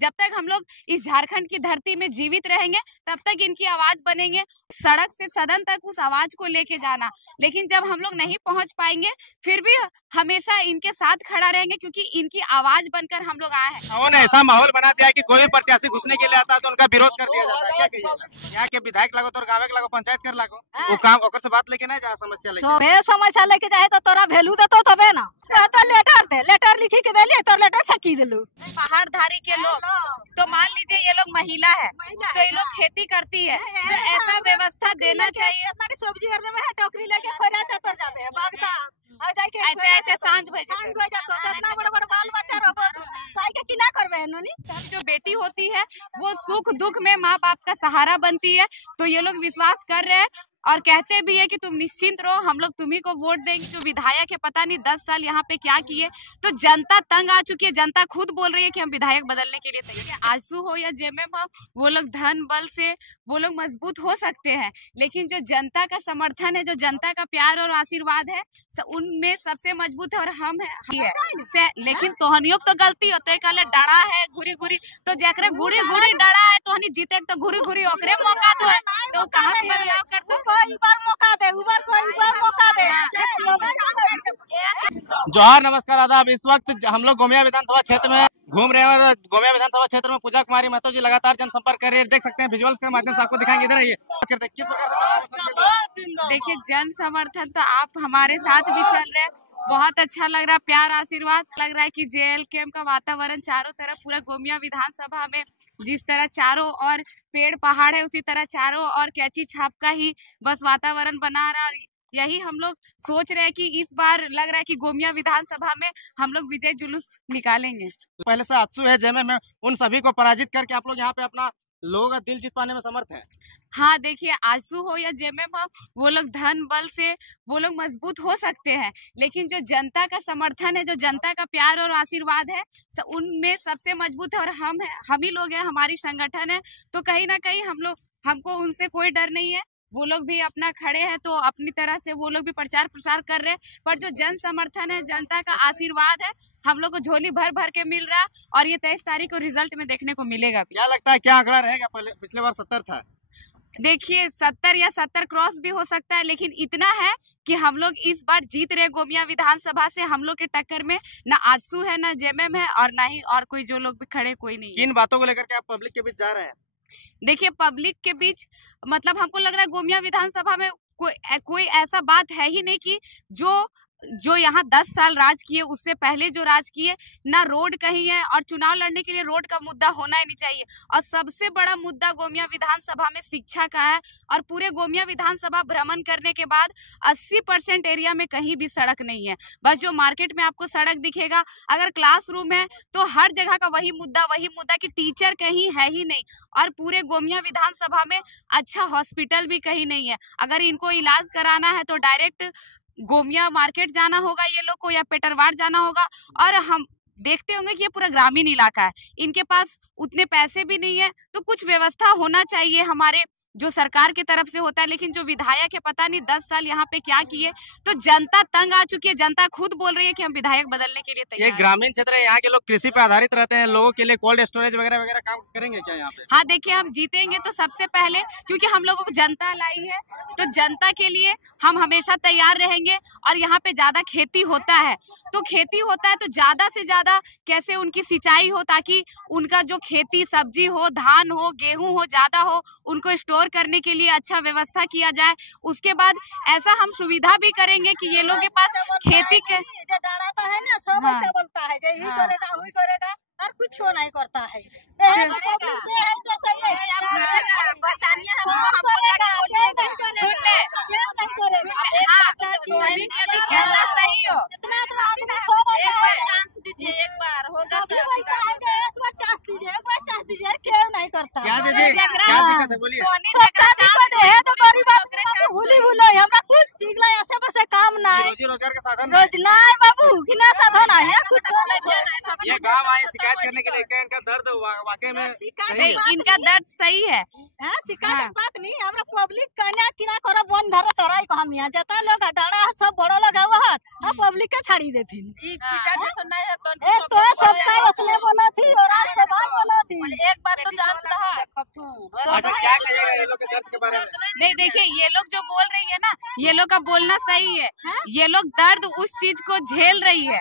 जब तक हम लोग इस झारखंड की धरती में जीवित रहेंगे तब तक इनकी आवाज बनेंगे, सड़क से सदन तक उस आवाज को लेके जाना। लेकिन जब हम लोग नहीं पहुंच पाएंगे फिर भी हमेशा इनके साथ खड़ा रहेंगे, क्योंकि इनकी आवाज बनकर हम लोग आए हैं। उन्होंने ऐसा माहौल बना दिया है कि कोई भी प्रत्याशी घुसने के लिए आता है तो उनका विरोध कर दिया जाता है। क्या कहिएगा? यहाँ के विधायक लागो, तो गाँव के लागो, पंचायत कर लागो, वो काम ओकर से बात लेके ना जा, समस्या लेके समस्या लेके जाए तो तोरा वैल्यू देतो तबे ना। लेटर लिखी के देलिए तो लेटर फेंकी दिलू। पहाड़ धारी के लोग, तो मान लीजिए ये लोग महिला है तो ये लोग खेती करती है, तो ऐसा व्यवस्था देना चाहिए। सब्जी टोकरी लेके खोरा चतर जाबे बागदा ऐसे सांझ बजे इतना बड़ा बाल बच्चा रहो काहे के किना करबे नोनी। जो बेटी होती है वो सुख दुख में माँ बाप का सहारा बनती है, तो ये लोग विश्वास कर रहे हैं और कहते भी है कि तुम निश्चिंत रहो, हम लोग तुम्ही को वोट देंगे। जो विधायक है पता नहीं 10 साल यहाँ पे क्या किए, तो जनता तंग आ चुकी है। जनता खुद बोल रही है कि हम विधायक बदलने के लिए तैयार। आजसू हो या जेएमएम हो, वो लोग धन बल से वो लोग मजबूत हो सकते हैं, लेकिन जो जनता का समर्थन है, जो जनता का प्यार और आशीर्वाद है, उनमें सबसे मजबूत है और हम है। लेकिन तोहनियों तो गलती हो, तो कहले डरा है घुरी घुरी, तो जकरे घुरी घुरी डरा है तोहनी जीते तो घुरी घुरी ओकरे मौका दो है, तो कहाँ से बदलाव करते? जोहार, नमस्कार, आदाब। इस वक्त हम लोग गोमिया विधानसभा क्षेत्र में घूम रहे हैं और गोमिया विधानसभा क्षेत्र में पूजा कुमारी महतो जी लगातार जनसंपर्क कर रही है। देख सकते हैं विजुअल्स के माध्यम से आपको दिखाएंगे। इधर आइए। देखिए, जन समर्थन तो आप हमारे साथ भी चल रहे हैं, बहुत अच्छा लग रहा है, प्यार आशीर्वाद लग रहा है कि जेएल कैंप का वातावरण चारों तरफ पूरा गोमिया विधानसभा में जिस तरह चारों और पेड़ पहाड़ है, उसी तरह चारों और कैंची छाप का ही बस वातावरण बना रहा है। यही हम लोग सोच रहे हैं कि इस बार लग रहा है कि गोमिया विधानसभा में हम लोग विजय जुलूस निकालेंगे। पहले से आजसू है, जेएमएम है, उन सभी को पराजित करके आप लोग यहाँ पे अपना लोगों का दिल जीत पाने में समर्थ है। हाँ, देखिए, आजसू हो या जेएमएम हो, वो लोग धन बल से वो लोग मजबूत हो सकते हैं, लेकिन जो जनता का समर्थन है, जो जनता का प्यार और आशीर्वाद है, उनमें सबसे मजबूत है और हम ही लोग हैं, हमारी संगठन है। तो कहीं ना कहीं हमको उनसे कोई डर नहीं है। वो लोग भी अपना खड़े हैं, तो अपनी तरह से वो लोग भी प्रचार प्रसार कर रहे हैं, पर जो जन समर्थन है, जनता का आशीर्वाद है, हम लोग को झोली भर भर के मिल रहा है और ये 23 तारीख को रिजल्ट में देखने को मिलेगा। क्या लगता है, क्या आंकड़ा रहेगा? पिछले बार 70 था। देखिए, 70 या 70 क्रॉस भी हो सकता है, लेकिन इतना है कि हम लोग इस बार जीत रहे गोमिया विधानसभा से। हम लोग के टक्कर में ना आजसू है, ना जेएमएम है, और ना ही और कोई जो लोग भी खड़े कोई नहीं। किन बातों को लेकर के आप पब्लिक के बीच जा रहे हैं? देखिए, पब्लिक के बीच मतलब हमको लग रहा है गोमिया विधानसभा में कोई ऐसा बात है ही नहीं कि जो यहाँ 10 साल राज किए उससे पहले जो राज किए, ना रोड कहीं है, और चुनाव लड़ने के लिए रोड का मुद्दा होना ही नहीं चाहिए। और सबसे बड़ा मुद्दा गोमिया विधानसभा में शिक्षा का है, और पूरे गोमिया विधानसभा भ्रमण करने के बाद 80% एरिया में कहीं भी सड़क नहीं है। बस जो मार्केट में आपको सड़क दिखेगा, अगर क्लासरूम है तो हर जगह का वही मुद्दा कि टीचर कहीं है ही नहीं। और पूरे गोमिया विधानसभा में अच्छा हॉस्पिटल भी कहीं नहीं है। अगर इनको इलाज कराना है तो डायरेक्ट गोमिया मार्केट जाना होगा ये लोग को, या पेटरवार जाना होगा। और हम देखते होंगे कि ये पूरा ग्रामीण इलाका है, इनके पास उतने पैसे भी नहीं है, तो कुछ व्यवस्था होना चाहिए हमारे जो सरकार की तरफ से होता है। लेकिन जो विधायक है पता नहीं 10 साल यहाँ पे क्या किए, तो जनता तंग आ चुकी है। जनता खुद बोल रही है कि हम विधायक बदलने के लिए तैयार। ये ग्रामीण क्षेत्र है, यहाँ के लोग कृषि पे आधारित रहते हैं, लोगों के लिए कोल्ड स्टोरेज वगैरह वगैरह काम करेंगे क्या यहाँ पे? हाँ, देखिए, हम जीतेंगे तो सबसे पहले, क्योंकि हम लोगों को जनता लाई है, तो जनता के लिए हम हमेशा तैयार रहेंगे। और यहाँ पे ज्यादा खेती होता है, तो ज्यादा से ज्यादा कैसे उनकी सिंचाई हो, ताकि उनका जो खेती सब्जी हो, धान हो, गेहूं हो, ज्यादा हो, उनको स्टोर करने के लिए अच्छा व्यवस्था किया जाए। उसके बाद ऐसा हम सुविधा भी करेंगे कि ये लोग के पास खेती के डराता है ना, सब ऐसे बोलता है, यही करेगा वही करेगा, और कुछ नहीं करता है। क्या दिक्कत है, बोलिए। रोजी रोजगार का साधन बाबू कितना साधन है, कुछ ये गाँव आए शिकायत करने के लिए, इनका दर्द दर्द वाकई में नहीं, इनका दर्द सही है। शिकायत के बात नहीं, हमरा पब्लिक कन्या किना करो बंद धरे तोरा को हम यहाँ जता लोग डाड़ा सब बड़ो लगा हुआ है, हम पब्लिक के छाड़ी देथिन। तो सब का असले बना थी और आज से बात बना थी। एक बार तो जांच रहा। अच्छा, क्या कहिएगा ये लोग के दर्द के बारे में? नहीं, देखिए ये लोग जो बोल रही है ना, ये लोग का बोलना सही है। ये लोग दर्द उस चीज को झेल रही है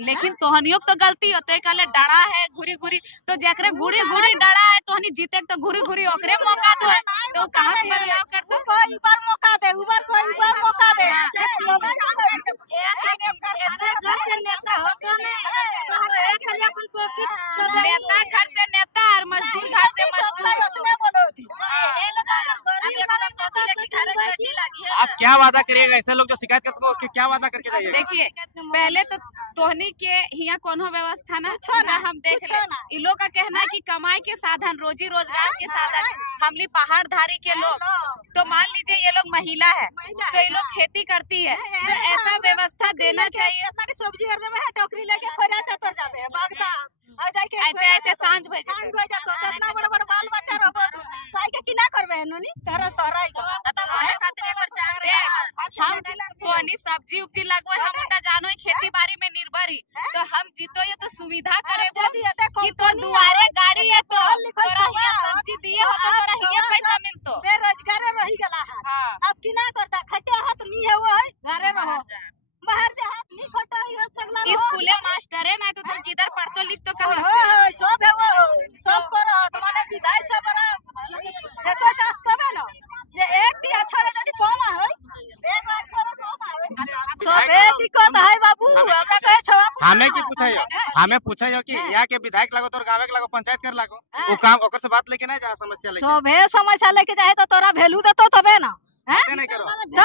लेकिन तोहनियों तो गलती हो। तो कहले डरा है घुरी घुरी, तो जकरे घुरी घुरी डरा है तोहनी जीते तो घुरी घुरी ओकरे मौका दो है, तो कहां से बदलाव करते? कोई बार मौका दे, उबर कोई बार मौका दे। नेता घर से नेता और मजदूर घर से मजदूर। आप क्या वादा करिएगा ऐसे लोग जो शिकायत करते हैं, उसके क्या वादा करके जाइएगा? देखिए, पहले तो तोहनी के यहाँ कोनो व्यवस्था ना छोड़ा, हम देख ले। इन लोग का कहना है कि कमाई के साधन, रोजी रोजगार के साधन हमली पहाड़ धारी के लोग, तो मान लीजिए ये लोग महिला है तो ये लोग खेती करती है, तो ऐसा व्यवस्था देना चाहिए। सब्जी में टोकरी लेके खोरा चतर जाबे बागदा ऐसे सांझ भेजे कितना बड़ा बड़ा बाल बच्चा रहो काहे के किना करबे नोनी तोरा तोरा हम तोहनी सब्जी उब्जी लगवे, हम ना जानो खेती बाड़ी में निर्भर ही, तो हम जीतो ये तो सुविधा करे कि तोर दुआरे गाड़ी है तो तोरा हिया सब्जी दिए हो तो तोरा हिया पैसा मिलतो। बेरोजगार रही गला है, अब किना करता खटे हाथ नी है वो है घरे रहो, बाहर जा हाथ नी खटा है सगला स्कूले मास्टर है ना, तो तोर किधर पढ़तो लिखतो कहां हो सब है वो सब करो तो माने विधाय से बड़ा से तो चास सब है ना जे एक टिया छोड़े यदि कम है एक बार छोड़े कम है सबे दिक्कत है बाबू। हमरा कहे छो हमें की पूछायो, हमें पूछायो कि यहाँ के विधायक लागो तोर गावे के लागो पंचायत कर लागो, वो काम ओकर से बात लेके नहीं जा, समस्या लेके सबे समस्या लेके जाए तो तोरा वैल्यू देतो तबे ना नहीं करो तो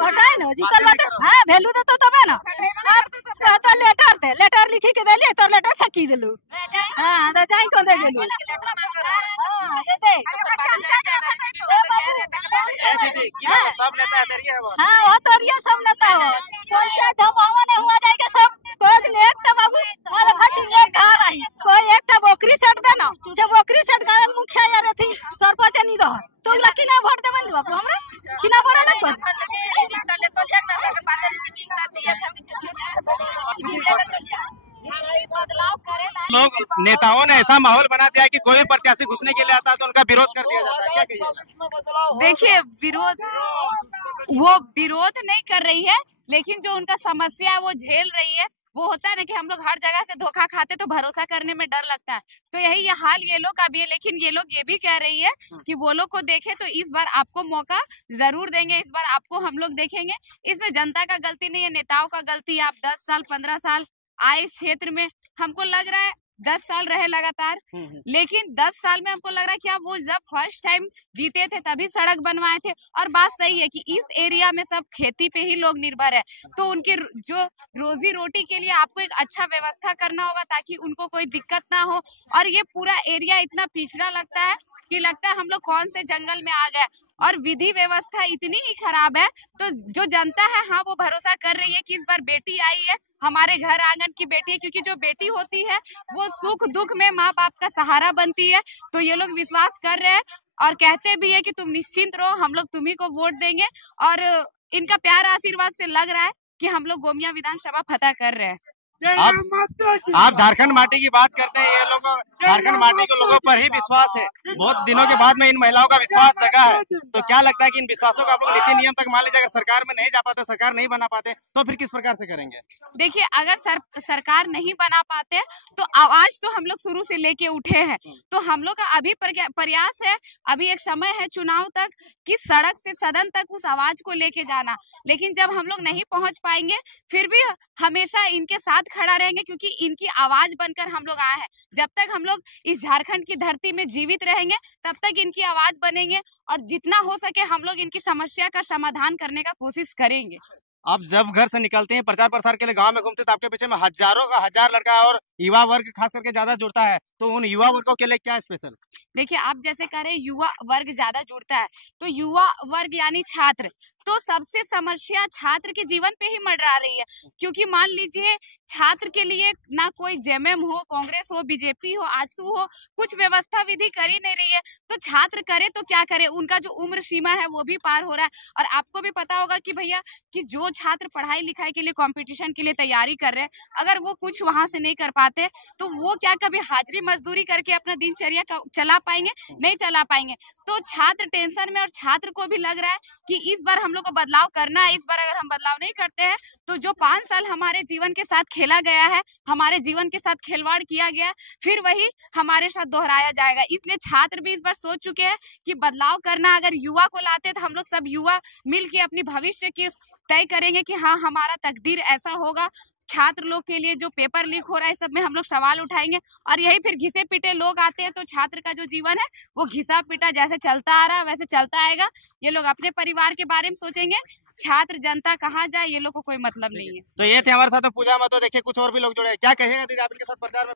हटाई ना जीतल बात हां वैल्यू देतो तबे ना। तो लेटर लिखी के देली तो लेटर फेंकी देलू, हां तो जाई को दे देलू, हां ये दे सब नेता है तेरी है वो। हां वो तोरिया सब नेता हो पंचायत धमावा ने हुआ जाए के सब कोई दिन एक तो बाबू और खटी एक घर आई कोई एकटा बोकरी सेट देना से बोकरी सेट गावे मुखिया यार थी सरपंच नहीं दो तो लकी ना वोट देबन बाबू हमरा किना बड़ा लग लोग नेताओं ने ऐसा माहौल बना दिया है कि कोई प्रत्याशी घुसने के लिए आता है तो उनका विरोध कर दिया जाता है, क्या कहिएगा? देखिए, वो विरोध नहीं कर रही है, लेकिन जो उनका समस्या है वो झेल रही है। वो होता है ना कि हम लोग हर जगह से धोखा खाते तो भरोसा करने में डर लगता है, तो यही ये हाल ये लोग का भी है। लेकिन ये लोग ये भी कह रही है कि वो लोग को देखे तो इस बार आपको मौका जरूर देंगे, इस बार आपको हम लोग देखेंगे। इसमें जनता का गलती नहीं है, नेताओं का गलती है। आप 10 साल 15 साल आए इस क्षेत्र में, हमको लग रहा है 10 साल रहे लगातार, लेकिन 10 साल में हमको लग रहा है कि आप वो जब फर्स्ट टाइम जीते थे तभी सड़क बनवाए थे। और बात सही है कि इस एरिया में सब खेती पे ही लोग निर्भर है, तो उनकी जो रोजी रोटी के लिए आपको एक अच्छा व्यवस्था करना होगा ताकि उनको कोई दिक्कत ना हो। और ये पूरा एरिया इतना पिछड़ा लगता है कि लगता है हम लोग कौन से जंगल में आ गए, और विधि व्यवस्था इतनी ही खराब है। तो जो जनता है हाँ वो भरोसा कर रही है कि इस बार बेटी आई है, हमारे घर आंगन की बेटी है, क्योंकि जो बेटी होती है वो सुख दुख में माँ बाप का सहारा बनती है। तो ये लोग विश्वास कर रहे हैं और कहते भी है कि तुम निश्चिंत रहो, हम लोग तुम्ही को वोट देंगे। और इनका प्यार आशीर्वाद से लग रहा है कि हम लोग गोमिया विधानसभा फतह कर रहे हैं। आप झारखंड माटी की बात करते हैं, ये लोग झारखंड माटी के लोगों पर ही विश्वास है। बहुत दिनों के बाद में इन महिलाओं का विश्वास जगा है, तो क्या लगता है कि इन विश्वासों का आप लोग नीति नियम तक मान लीजिए अगर सरकार में नहीं जा पाते, सरकार नहीं बना पाते, तो फिर किस प्रकार से करेंगे? देखिए, अगर सरकार नहीं बना पाते तो आवाज तो हम लोग शुरू से लेके उठे हैं, तो हम लोग का अभी प्रयास है, अभी एक समय है चुनाव तक कि सड़क से सदन तक उस आवाज को लेके जाना। लेकिन जब हम लोग नहीं पहुंच पाएंगे फिर भी हमेशा इनके साथ खड़ा रहेंगे, क्योंकि इनकी आवाज बनकर हम लोग आए हैं। जब तक हम लोग इस झारखंड की धरती में जीवित रहेंगे तब तक इनकी आवाज बनेंगे, और जितना हो सके हम लोग इनकी समस्या का समाधान करने का कोशिश करेंगे। आप जब घर से निकलते हैं प्रचार प्रसार के लिए गांव में घूमते, तो आपके पीछे में हजारों का हजार लड़का और युवा वर्ग खास करके ज्यादा जुड़ता है, तो उन युवा वर्गों के लिए क्या स्पेशल? देखिए, आप जैसे कह रहे युवा वर्ग ज्यादा जुड़ता है, तो युवा वर्ग यानी छात्र, तो सबसे समस्या छात्र के जीवन पे ही मंडरा रही है। क्योंकि मान लीजिए छात्र के लिए ना कोई जेएमएम हो, कांग्रेस हो, बीजेपी हो, आजसू हो, कुछ व्यवस्था विधि कर ही नहीं रही है। तो छात्र करे तो क्या करे, उनका जो उम्र सीमा है वो भी पार हो रहा है। और आपको भी पता होगा कि भैया कि जो छात्र पढ़ाई लिखाई के लिए कंपटीशन के लिए तैयारी कर रहे हैं, अगर वो कुछ वहां से नहीं कर पाते तो वो क्या कभी हाजिरी मजदूरी करके अपना दिनचर्या चला पाएंगे? नहीं चला पाएंगे। तो छात्र टेंशन में, और छात्र को भी लग रहा है कि इस बार हम लोग को बदलाव करना है। इस बार अगर हम बदलाव नहीं करते हैं तो जो 5 साल हमारे जीवन के साथ खेला गया है, हमारे जीवन के साथ खिलवाड़ किया गया, फिर वही हमारे साथ दोहराया जाएगा। इसलिए छात्र भी इस बार सोच चुके हैं कि बदलाव करना, अगर युवा को लाते तो हम लोग सब युवा मिल के अपनी भविष्य की तय करेंगे कि हाँ हमारा तकदीर ऐसा होगा। छात्र लोग के लिए जो पेपर लीक हो रहा है सब में हम लोग सवाल उठाएंगे, और यही फिर घिसे पिटे लोग आते हैं तो छात्र का जो जीवन है वो घिसा पिटा जैसे चलता आ रहा है वैसे चलता आएगा। ये लोग अपने परिवार के बारे में सोचेंगे, छात्र जनता कहाँ जाए ये लोग को कोई मतलब नहीं है। तो ये थे हमारे साथ में पूजा महतो। देखिए कुछ और भी लोग जुड़े हैं, क्या कहेगा दीदी आप इनके साथ प्रचार में?